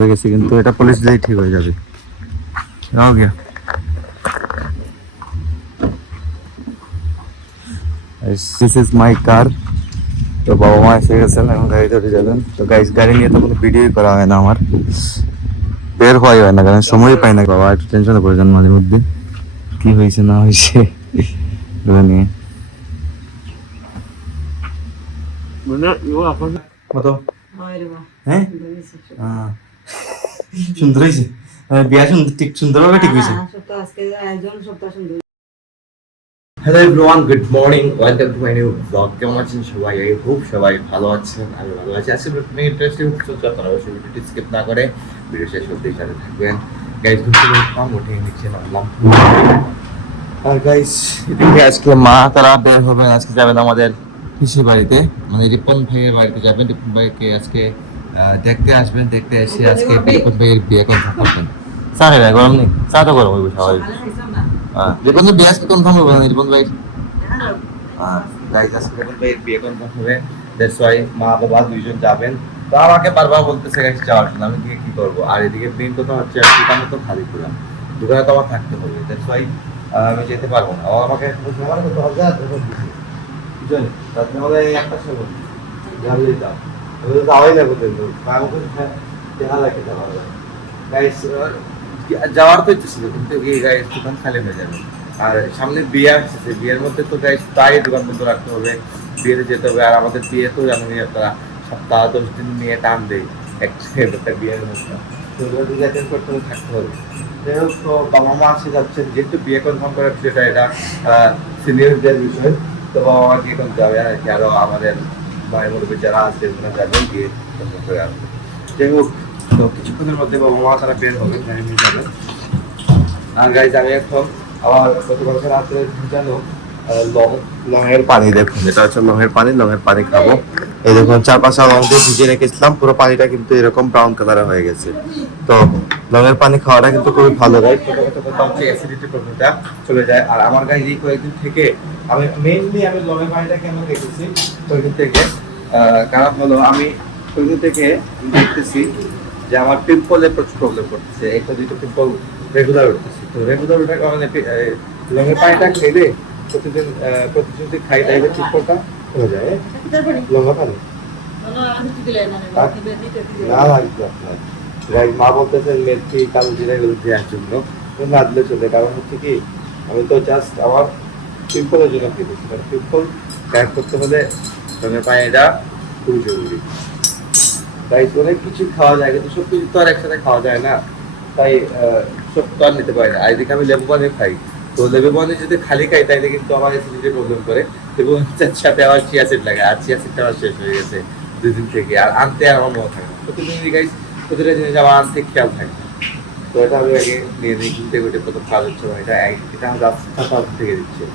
হয়ে গেছে, কিন্তু এটা পুলিশ দিলেই ঠিক হয়ে যাবে। নাও গিয়া দিস ইজ মাই কার। তো বাবা মা এসে গেছেন, এখন গাড়ি ধরে যাবেন। তো গাইস, গাড়ি নিয়ে তো কোনো ভিডিওই করা হয় না, আমার বের হওয়াই হয় না, কারণ সময়ই পাই না। বাবা একটু টেনশনে পড়ে যান মাঝে মধ্যে, কি হয়েছে না হয়েছে এগুলো নিয়ে। কত হ্যাঁ সুন্দর হয়েছে, বিয়া সুন্দর, ঠিক সুন্দরভাবে ঠিক হয়েছে। Hello everyone, good morning, welcome to my new blog. কেমন আছেন সবাই? আই হোপ সবাই ভালো আছেন, আমি ভালো আছি। আজকে ব্লগটা ইন্টারেস্টিং হচ্ছে, আপনারা অবশ্যই ভিডিওটি স্কিপ না করে ভিডিও শেষ অবধি সাথে থাকবেন। গাইস, উঠে নিচে নামলাম। আর গাইস, এদিকে আজকে মা তারা বের হবেন, আজকে যাবেন আমাদের পিসির বাড়িতে, মানে রিপন ভাইয়ের বাড়িতে যাবেন। রিপন ভাইকে আজকে দেখতে আসবেন, দেখতে এসে আজকে রিপন ভাইয়ের বিয়ে কনফার্ম করবেন। চা খাই গরম নেই, চা তো গরম হইব স্বাভাবিক। রিপন ভাই বিয়ে আজকে কনফার্ম হবে না? রিপন ভাই গাইস আজকে রিপন ভাইয়ের বিয়ে কনফার্ম হবে, দ্যাটস ওয়াই মা বাবা দুইজন যাবেন। তো আমাকে বারবার বলতেছে গাইস যাওয়ার জন্য, আমি গিয়ে কি করবো? আর এদিকে মেইন কথা হচ্ছে দোকানে তো খালি করলাম, দোকানে তো আমার থাকতে হবে, দ্যাটস ওয়াই আমি যেতে পারবো না। আমাকে আমার করতে হবে, বুঝলেন? তাতে আমাদের একটা সময় যাবে যাও, যাওয়াই না বলতে দেখা লাগে গাইস। যাওয়ার তো ইচ্ছে ছিল, কিন্তু গাইস দোকান খালি হয়ে যাবে। আর সামনে বিয়ে আসছে, বিয়ের মধ্যে তো গাইস প্রায় দোকান বন্ধ রাখতে হবে, বিয়েতে যেতে হবে। আর আমাদের বিয়ে তো জানেন আপনারা, সপ্তাহ 10 দিন নিয়ে টান দেয় একটা বিয়ের মধ্যে, তো অ্যাটেন্ড করতে হবে, থাকতে হবে। যাই হোক, তো বাবা মা আসে যাচ্ছেন, যেহেতু বিয়ে কনফার্ম করার বিষয়টা এটা সিনিয়রদের বিষয়, তো বাবা মা গিয়ে এখন যাবে আর কি, আরো আমাদের ভাই মুরব্বী যারা আছে ওরা যাবেন, গিয়ে কনফার্ম করে আসবে। যাই হোক, তো কিছুক্ষণের মধ্যে বাবা মা তারা বের হবে, গাড়ি নিয়ে যাবেন। আর গাইজ, আমি এখন আমার গতকালকে রাত্রে জানো লংয়ের পানি, দেখুন এটা হচ্ছে লংয়ের পানি, লংয়ের পানি খাবো। এই দেখুন 4-5টা লং দিয়ে ভিজিয়ে রেখেছিলাম, পুরো পানিটা কিন্তু এরকম ব্রাউন কালার হয়ে গেছে। তো লংয়ের পানি খাওয়াটা কিন্তু খুবই ভালো, গাইজ। হচ্ছে অ্যাসিডিটি প্রবলেমটা চলে যায়। আর আমার গাইজ এই কয়েকদিন থেকে আমি মেইনলি লংয়ের পানিটা কেন রেখেছি কয়েকদিন থেকে খারাপ হলো, আমি কয়েকদিন থেকে দেখতেছি যে আমার পিম্পলের প্রচুর প্রবলেম করতেছে, একটা দুইটা পিম্পল রেগুলার উঠতেছে। তো রেগুলার ওঠার কারণে লংয়ের পানিটা খেলে প্রতিদিন যদি খাই তাহলে পিম্পলটা হয়ে যায়। লঙ্কা পানি না লাগবে আপনার, মা বলতেছেন মেথি কালো জিরা এগুলো দেওয়ার জন্য, না দিলে চলে। কারণ হচ্ছে কি, আমি তো জাস্ট আমার পিম্পলের জন্য খেতেছি, কারণ পিম্পল গায়েব করতে হলে লংয়ের পানিটা খুবই জরুরি। তাই অনেক কিছু খাওয়া যায়, কিন্তু সব কিছু তো আর একসাথে খাওয়া যায় না, তাই সব তো আর নিতে পারি না। এদিকে আমি লেবু পানি খাই, তো লেবু পানি যদি খালি খাই তাইলে কিন্তু আমার অ্যাসিডিটি প্রবলেম করে। লেবু পানির সাথে আমার চিয়া সিড লাগে, আর চিয়া সিডটা আমার শেষ হয়ে গেছে 2 দিন থেকে, আর আনতে আর আমার মনে থাকে না। প্রতিদিন গাইস, প্রতিটা জিনিস আমার আনতে খেয়াল থাকে না। তো এটা আমি আগে নিয়ে নিই, ঘুরতে ঘুরতে প্রথম কাজ হচ্ছে এটা আমার রাস্তা থেকে দিচ্ছে।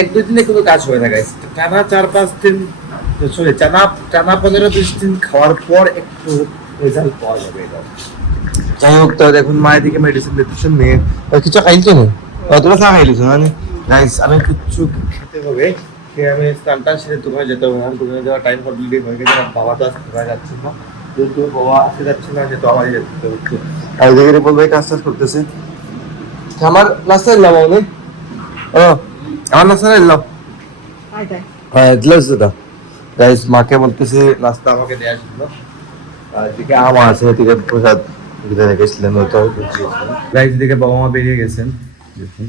এক দুই দিনে কোনো কাজ হয় না গাইস, টানা 4-5 দিন, সরি টানা 15-20 দিন খাওয়ার পর একটু রেজাল্ট পাওয়া যাবে এটা। যাই হোক, তো দেখুন মায়ের দিকে মেডিসিন দিতেছেন, মেয়ে কিছু খাইছো না, অতটা চা খাইছো না গাইস। আমি কিছু খেতে হবে, খেয়ে আমি স্নানটা সেরে দোকানে যেতে হবে। আমি দোকানে যাওয়ার টাইম কমপ্লিট হয়ে গেছে, আমার বাবা তো আজকে ঘরে যাচ্ছে না, যেহেতু বাবা আসতে যাচ্ছে না, যেহেতু আমারই যেতে হচ্ছে। আর ওইদিকে বলবে কাজ টাজ করতেছে। আমার নাস্তা এলাম অনেক, ও আমার নাস্তা এলাম, হ্যাঁ দিলাম দাদা। গাইস, মাকে বলতেছি নাস্তা আমাকে দেওয়ার জন্য। এদিকে আম আছে, এদিকে প্রসাদ দিতে রেখেছিলেন, ওইটা গাইস। দিকে বাবা মা বেরিয়ে গেছেন, দেখুন।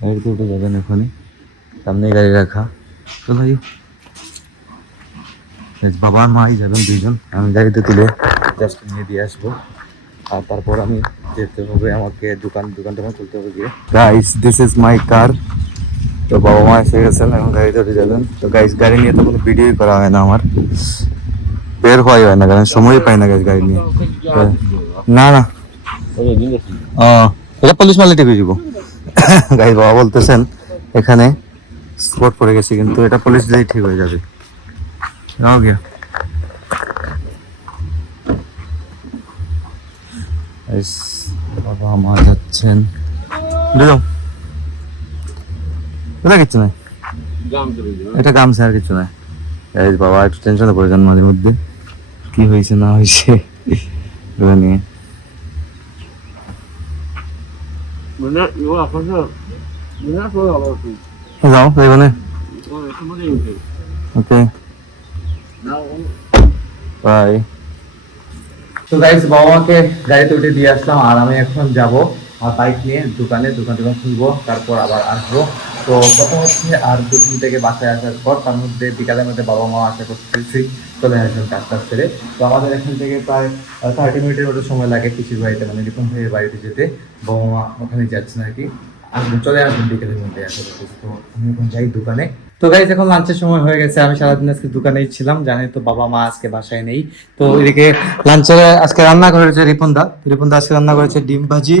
গাড়িতে উঠে যাবেন এখানে, সামনে গাড়ি রাখা। চলো বাবা আর মাই যাবেন দুইজন, আমি গাড়িতে তুলে জাস্ট নিয়ে দিয়ে আসবো। আর তারপর আমি যেতে হবে, আমাকে দোকানটা চলতে হবে গিয়ে। গাইস, দিস ইজ মাই কার। তো বাবা মা এসে গেছেন, এখন গাড়ি ধরে যাবেন। তো গাইস, গাড়ি নিয়ে তো কোনো ভিডিওই করা হয় না, আমার বের হওয়াই হয় না, কারণ সময়ই পাই না গাইস গাড়ি নিয়ে। না না, এটা পুলিশ মারলে টিপে দিব। গাইস, বাবা বলতেছেন এখানে স্পট পড়ে গেছে, কিন্তু এটা পুলিশ দিলেই ঠিক হয়ে যাবে। নাও গিয়া বাবা মা যাচ্ছেন। দেখো ওটা কিচ্ছু নাই, এটা গামছা আর কিছু নাই। এই বাবা একটু টেনশনে পড়ে যান মাঝে মধ্যে, কি হয়েছে না হয়েছে ওটা নিয়ে। যাও এখানে, ওকে বাই। তো গাইস বাবা মাকে গাড়িতে উঠে দিয়ে আসলাম, আর আমি এখন যাব বাইক নিয়ে দোকান খুলবো, তারপর আবার আসবো। তো কথা হচ্ছে আর দোকান থেকে বাসায় আসার পর তার মধ্যে বিকালের মধ্যে বাবা মা আশা করতেছি চলে আসবেন কাজ টাজ ছেড়ে। তো আমাদের এখান থেকে প্রায় 30 মিনিটের মতো সময় লাগে পিসির বাড়িতে, মানে রিপন ভাইয়ের বাড়িতে যেতে। বাবা মা ওখানে যাচ্ছেন আর কি, আসবেন, চলে আসবেন বিকেলের মধ্যে আশা করতেছি। তো আমি এখন যাই দোকানে। তো গাইজ এখন লাঞ্চের সময় হয়ে গেছে, আমি সারাদিন আজকে দোকানেই ছিলাম, জানি তো বাবা মা আজকে বাসায় নেই। তো এদিকে লাঞ্চে আজকে রান্না করেছে রিপনদা আজকে রান্না করেছে ডিম ভাজি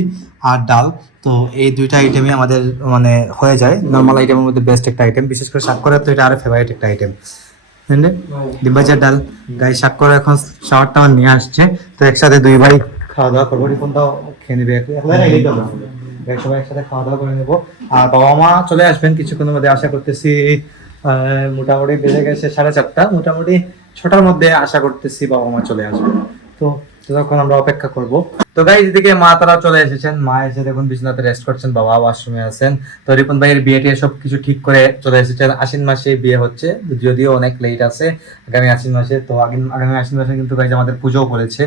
আর ডাল। তো এই দুইটা আইটেমই আমাদের মানে হয়ে যায় নর্মাল আইটেমের মধ্যে বেস্ট একটা আইটেম, বিশেষ করে শাককরা তো এটা আরো ফেভারিট একটা আইটেম, বুঝলে? ডিম ভাজি আর ডাল। গাই শাককরা এখন শাওয়ারটা আমার নিয়ে আসছে, তো একসাথে দুই ভাই খাওয়া দাওয়া করবো, রিপনদাও খেয়ে নেবে, সবাই একসাথে খাওয়া দাওয়া করে নেবো। আর বাবা মা চলে আসবেন কিছুক্ষণের মধ্যে আশা করতেছি, মোটামুটি বেজে গেছে 4:30, মোটামুটি 6টার মধ্যে আশা করতেছি বাবা মা চলে আসবে। তো তখন আমরা অপেক্ষা করব। তো গাইজ এদিকে মা তারা চলে এসেছেন, মা এসে দেখুন বিছানাতে রেস্ট করছেন, বাবা ওয়াশরুমে আছেন। তো রিপন ভাইয়ের বিয়েটি সব কিছু ঠিক করে চলে এসেছেন, আশ্বিন মাসে বিয়ে হচ্ছে, যদিও অনেক লেট আছে আগামী আশ্বিন মাসে। তো আগামী আশ্বিন মাসে কিন্তু গাইজ আমাদের পুজোও পড়েছে,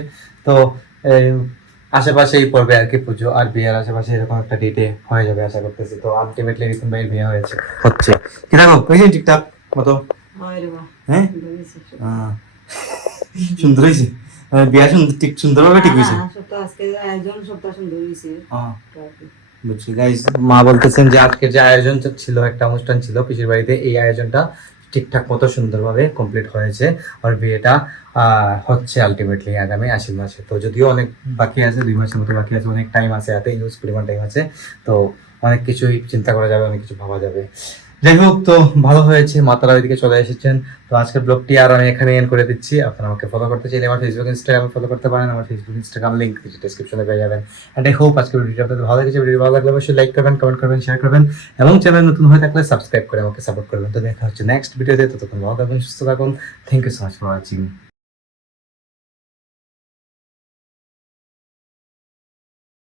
তো আশেপাশেই পড়বে আর কি পুজো আর বিয়ের আশেপাশে, এরকম একটা ডেটে হয়ে যাবে আশা করতেছি। তো আলটিমেটলি রিপন ভাইয়ের বিয়ে হচ্ছে কি দেখো পেয়েছেন ঠিকঠাক মতো? হ্যাঁ সুন্দর হয়েছে বিয়া, ঠিক সুন্দরভাবে ঠিক হয়েছে। বুঝছি গাইস, মা বলতেছেন যে আজকে যে আয়োজন ছিল, একটা অনুষ্ঠান ছিল পিসির বাড়িতে, এই আয়োজনটা ঠিকঠাক মতো সুন্দরভাবে কমপ্লিট হয়েছে, আর বিয়েটা হচ্ছে আলটিমেটলি আগামী আশ্বিন মাসে। তো যদিও অনেক বাকি আছে, 2 মাসের মতো বাকি আছে, অনেক টাইম আছে, এত ইউজ পরিমাণ টাইম আছে, তো অনেক কিছুই চিন্তা করা যাবে, অনেক কিছু ভাবা যাবে। যাই হোক, তো ভালো হয়েছে, মাতারা ওইদিকে চলে এসেছেন। তো আজকের ব্লগটি আর আমি এখানে এন্ড করে দিচ্ছি। আপনারা আমাকে ফলো করতে চাইলে আমার ফেসবুক ইনস্টাগ্রামে ফলো করতে পারেন, আমার ফেসবুক ইনস্টাগ্রাম লিঙ্ক ডেসক্রিপশনে পেয়ে যাবেন। এন্ড আই হোপ আজকের ভিডিওটা আপনাদের ভালো লেগেছে। ভিডিও ভালো লাগলে অবশ্যই লাইক করবেন, কমেন্ট করবেন, শেয়ার করবেন, এবং চ্যানেল নতুন হয়ে থাকলে সাবস্ক্রাইব করে আমাকে সাপোর্ট করবেন। তো দেখা হচ্ছে নেক্সট ভিডিওতে, ততক্ষণ ভালো থাকুন, সুস্থ থাকুন। Thank you so much for watching.